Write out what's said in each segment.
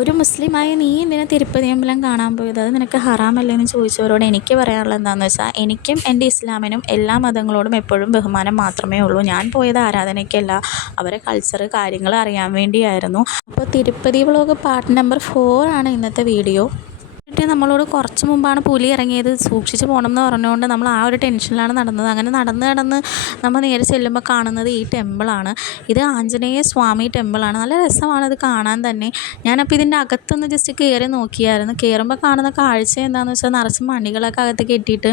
ഒരു മുസ്ലിമായ നീ എന്തിനാ തിരുപ്പതി അമ്പലം കാണാൻ പോയത്? അത് നിനക്ക് ഹറാമല്ലേ എന്ന് ചോദിച്ചവരോട് എനിക്ക് പറയാനുള്ളത് എന്താണെന്ന് വെച്ചാൽ, എനിക്കും എൻ്റെ ഇസ്ലാമിനും എല്ലാ മതങ്ങളോടും എപ്പോഴും ബഹുമാനം മാത്രമേ ഉള്ളൂ. ഞാൻ പോയത് ആരാധനയ്ക്കല്ല, അവരെ കൾച്ചർ കാര്യങ്ങൾ അറിയാൻ വേണ്ടിയായിരുന്നു. അപ്പോൾ തിരുപ്പതി വ്ളോഗ് പാർട്ട് നമ്പർ 4 ആണ് ഇന്നത്തെ വീഡിയോ. നമ്മളോട് കുറച്ച് മുമ്പാണ് പുലി ഇറങ്ങിയത്, സൂക്ഷിച്ച് പോകണം എന്ന് പറഞ്ഞുകൊണ്ട് നമ്മൾ ആ ഒരു ടെൻഷനിലാണ് നടന്നത്. അങ്ങനെ നടന്ന് നമ്മൾ നേരെ ചെല്ലുമ്പോൾ കാണുന്നത് ഈ ടെമ്പിളാണ്. ഇത് ആഞ്ജനേയ സ്വാമി ടെമ്പിളാണ്. നല്ല രസമാണ് ഇത് കാണാൻ തന്നെ. ഞാനപ്പോൾ ഇതിൻ്റെ അകത്തൊന്ന് ജസ്റ്റ് കയറി നോക്കിയായിരുന്നു. കയറുമ്പോൾ കാണുന്ന കാഴ്ച എന്താണെന്ന് വെച്ചാൽ, നിറച്ച് മണികളൊക്കെ അകത്ത് കെട്ടിയിട്ട്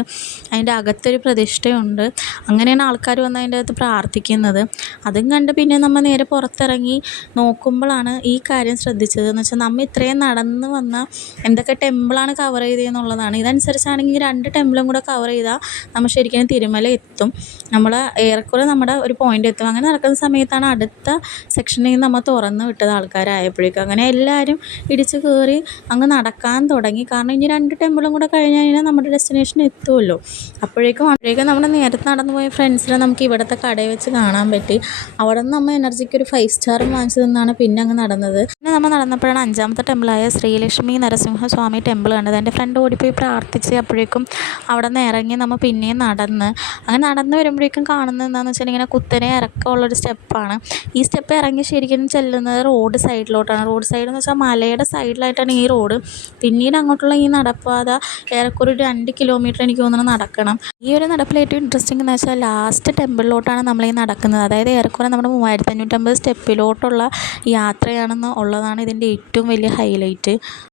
അതിൻ്റെ അകത്തൊരു പ്രതിഷ്ഠയുണ്ട്. അങ്ങനെയാണ് ആൾക്കാർ വന്ന് അതിൻ്റെ അകത്ത് പ്രാർത്ഥിക്കുന്നത്. അതും കണ്ട് പിന്നെ നമ്മൾ നേരെ പുറത്തിറങ്ങി നോക്കുമ്പോഴാണ് ഈ കാര്യം ശ്രദ്ധിച്ചത്. എന്ന് വെച്ചാൽ, നമ്മൾ ഇത്രയും നടന്ന് വന്ന എന്തൊക്കെ ടെമ്പിളാണ് കവർ ചെയ്തതെന്നുള്ളതാണ്. ഇതനുസരിച്ചാണെങ്കിൽ 2 ടെമ്പിളും കൂടെ കവർ ചെയ്താൽ നമ്മൾ ശരിക്കും തിരുമല എത്തും. നമ്മൾ ഏറെക്കുറെ നമ്മുടെ ഒരു പോയിൻ്റ് എത്തും. അങ്ങനെ നടക്കുന്ന സമയത്താണ് അടുത്ത സെക്ഷനിൽ നിന്ന് നമ്മൾ തുറന്ന് വിട്ടത് ആൾക്കാരായപ്പോഴേക്കും. അങ്ങനെ എല്ലാവരും ഇടിച്ച് കയറി അങ്ങ് നടക്കാൻ തുടങ്ങി. കാരണം ഇനി 2 ടെമ്പിളും കൂടെ കഴിഞ്ഞ് കഴിഞ്ഞാൽ നമ്മുടെ ഡെസ്റ്റിനേഷൻ എത്തുമല്ലോ. അപ്പോഴേക്കും നമ്മുടെ നേരത്തെ നടന്നു പോയ ഫ്രണ്ട്സിനെ നമുക്ക് ഇവിടുത്തെ കടയിൽ വെച്ച് കാണാൻ പറ്റി. അവിടെ നിന്ന് നമ്മൾ എനർജിക്ക് ഒരു 5 സ്റ്റാറും വാങ്ങിച്ചു നിന്നാണ് പിന്നെ അങ്ങ് നടന്നത്. പിന്നെ നമ്മൾ നടന്നപ്പോഴാണ് 5ാമത്തെ ടെമ്പിളായ ശ്രീലക്ഷ്മി നരസിംഹസ്വാമി ടെമ്പിൾ കണ്ടത്. എൻ്റെ ഫ്രണ്ട് ഓടിപ്പോയി പ്രാർത്ഥിച്ച് അപ്പോഴേക്കും അവിടെ നിന്ന് ഇറങ്ങി നമ്മൾ പിന്നെയും അങ്ങനെ നടന്ന് വരുമ്പോഴേക്കും കാണുന്നത് എന്താണെന്ന് വെച്ചാൽ, ഇങ്ങനെ കുത്തനെ ഇറക്കമുള്ളൊരു സ്റ്റെപ്പാണ്. ഈ സ്റ്റെപ്പ് ഇറങ്ങി ശരിക്കും ചെല്ലുന്നത് റോഡ് സൈഡിലോട്ടാണ്. റോഡ് സൈഡ് എന്ന് വെച്ചാൽ മലയുടെ സൈഡിലായിട്ടാണ് ഈ റോഡ്. പിന്നീട് അങ്ങോട്ടുള്ള ഈ നടപ്പാത ഏറെക്കുറെ ഒരു 2 കിലോമീറ്റർ എനിക്ക് തോന്നുന്നു നടക്കണം. ഈ ഒരു നടപ്പിൽ ഏറ്റവും ഇൻട്രസ്റ്റിംഗ് എന്ന് വെച്ചാൽ, ലാസ്റ്റ് ടെമ്പിളിലോട്ടാണ് നമ്മളീ നടക്കുന്നത്. അതായത് ഏറെക്കുറെ നമ്മുടെ 3550 സ്റ്റെപ്പിലോട്ടുള്ള യാത്രയാണെന്ന് ഉള്ളതാണ് ഇതിൻ്റെ ഏറ്റവും വലിയ ഹൈലൈറ്റ്.